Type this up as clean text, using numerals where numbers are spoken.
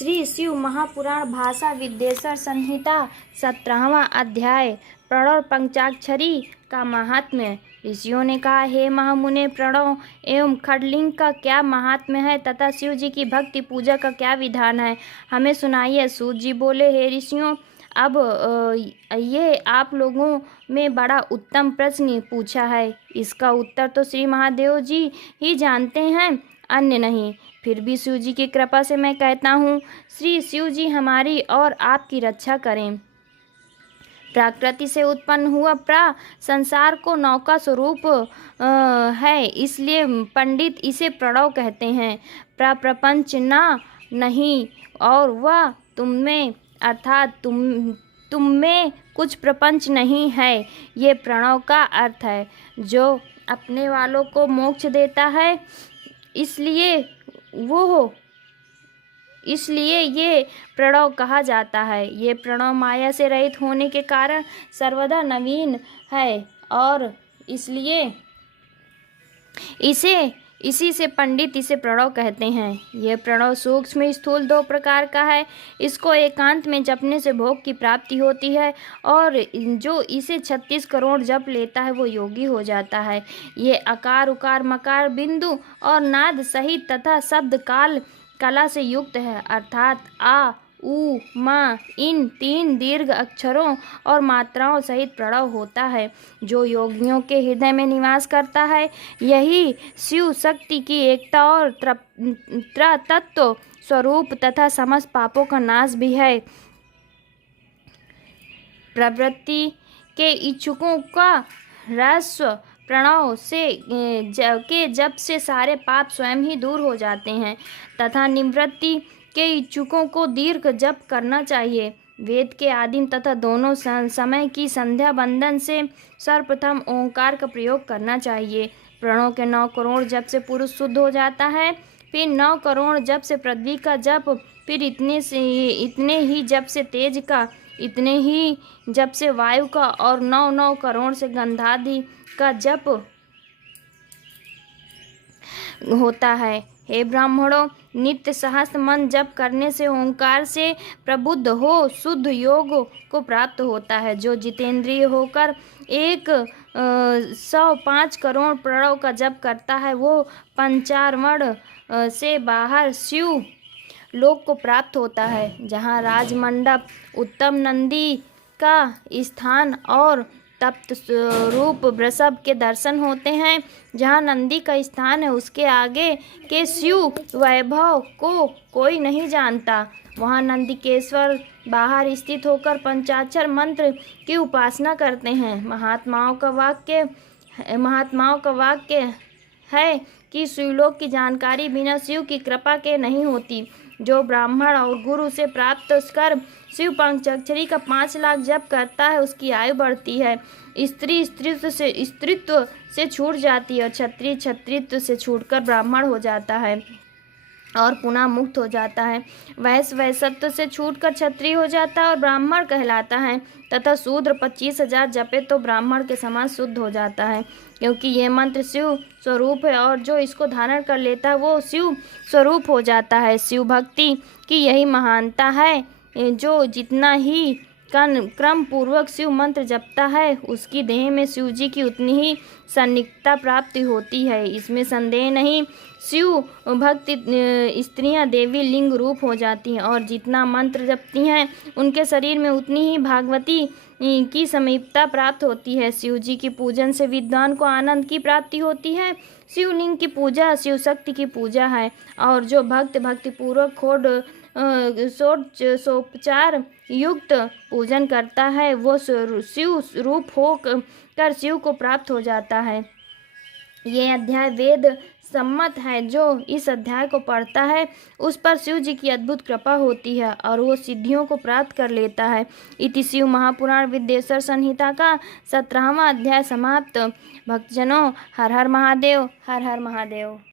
श्री शिव महापुराण भाषा विद्येश्वर संहिता 17वां अध्याय प्रणव पंचाक्षरी का महात्म्य। ऋषियों ने कहा, हे महामुने, प्रणव एवं खड़लिंग का क्या महात्म्य है तथा शिव जी की भक्ति पूजा का क्या विधान है, हमें सुनाइए। सूत जी बोले, हे ऋषियों, अब ये आप लोगों में बड़ा उत्तम प्रश्न पूछा है। इसका उत्तर तो श्री महादेव जी ही जानते हैं, अन्य नहीं। फिर भी शिव जी की कृपा से मैं कहता हूँ, श्री शिव जी हमारी और आपकी रक्षा करें। प्रकृति से उत्पन्न हुआ संसार को नौका स्वरूप है, इसलिए पंडित इसे प्रणव कहते हैं। प्रपंच नहीं, और वह तुममें अर्थात तुम में कुछ प्रपंच नहीं है, ये प्रणव का अर्थ है। जो अपने वालों को मोक्ष देता है, इसलिए ये प्रणव कहा जाता है। ये प्रणव माया से रहित होने के कारण सर्वदा नवीन है, और इसलिए इसी से पंडित इसे प्रणव कहते हैं। यह प्रणव सूक्ष्म स्थूल दो प्रकार का है। इसको एकांत में जपने से भोग की प्राप्ति होती है, और जो इसे 36 करोड़ जप लेता है वो योगी हो जाता है। ये अकार उकार मकार बिंदु और नाद सहित तथा शब्द काल कला से युक्त है, अर्थात आ उ मा इन 3 दीर्घ अक्षरों और मात्राओं सहित प्रणव होता है, जो योगियों के हृदय में निवास करता है। यही शिव शक्ति की एकता और तत्व स्वरूप तथा समस्त पापों का नाश भी है। प्रवृत्ति के इच्छुकों का ह्रस्व प्रणव के जप से सारे पाप स्वयं ही दूर हो जाते हैं, तथा निवृत्ति के इच्छुकों को दीर्घ जप करना चाहिए। वेद के आदिम तथा दोनों समय की संध्या बंदन से सर्वप्रथम ओंकार का प्रयोग करना चाहिए। प्रणव के 9 करोड़ जप से पुरुष शुद्ध हो जाता है, फिर 9 करोड़ जप से पृथ्वी का जप, फिर इतने ही जप से तेज का, इतने ही जप से वायु का, और 9 करोड़ से गंधादि का जप होता है। हे ब्राह्मणों, नित्य सहस्त्र मन जप करने से ओंकार से प्रबुद्ध हो शुद्ध योग को प्राप्त होता है। जो जितेंद्रिय होकर 105 करोड़ प्रणव का जप करता है, वो पंचावर्ण से बाहर शिव लोक को प्राप्त होता है, जहाँ राजमंडप, उत्तम नंदी का स्थान और तप्त रूप वृषभ के दर्शन होते हैं। जहाँ नंदी का स्थान है, उसके आगे के शिव वैभव को कोई नहीं जानता। वहाँ नंदिकेश्वर बाहर स्थित होकर पंचाक्षर मंत्र की उपासना करते हैं। महात्माओं का वाक्य है कि शिवलोक की जानकारी बिना शिव की कृपा के नहीं होती। जो ब्राह्मण और गुरु से प्राप्त कर शिव पंचाक्षरी का 5 लाख जप करता है, उसकी आयु बढ़ती है। स्त्री स्त्रीत्व से छूट जाती है, और क्षत्रिय क्षत्रित्व से छूटकर ब्राह्मण हो जाता है और पुनः मुक्त हो जाता है। वैश्य वैश्यत्व से छूटकर क्षत्रिय हो जाता है और ब्राह्मण कहलाता है, तथा शूद्र 25,000 जपे तो ब्राह्मण के समान शुद्ध हो जाता है, क्योंकि ये मंत्र शिव स्वरूप है, और जो इसको धारण कर लेता है वो शिव स्वरूप हो जाता है। शिव भक्ति की यही महानता है। जो जितना ही क्रम पूर्वक शिव मंत्र जपता है, उसकी देह में शिव जी की उतनी ही सन्निहितता प्राप्ति होती है, इसमें संदेह नहीं। शिव भक्ति स्त्रियां देवी लिंग रूप हो जाती हैं, और जितना मंत्र जपती हैं उनके शरीर में उतनी ही भागवती की समीपता प्राप्त होती है। शिव जी की पूजन से विद्वान को आनंद की प्राप्ति होती है। शिवलिंग की पूजा शिव शक्ति की पूजा है, और जो भक्ति पूर्वक षोडशोपचार युक्त पूजन करता है, वो शिव रूप हो कर शिव को प्राप्त हो जाता है। ये अध्याय वेद सम्मत है। जो इस अध्याय को पढ़ता है, उस पर शिव जी की अद्भुत कृपा होती है, और वो सिद्धियों को प्राप्त कर लेता है। इति शिव महापुराण विद्येश्वर संहिता का 17वां अध्याय समाप्त। भक्तजनों, हर हर महादेव, हर हर महादेव।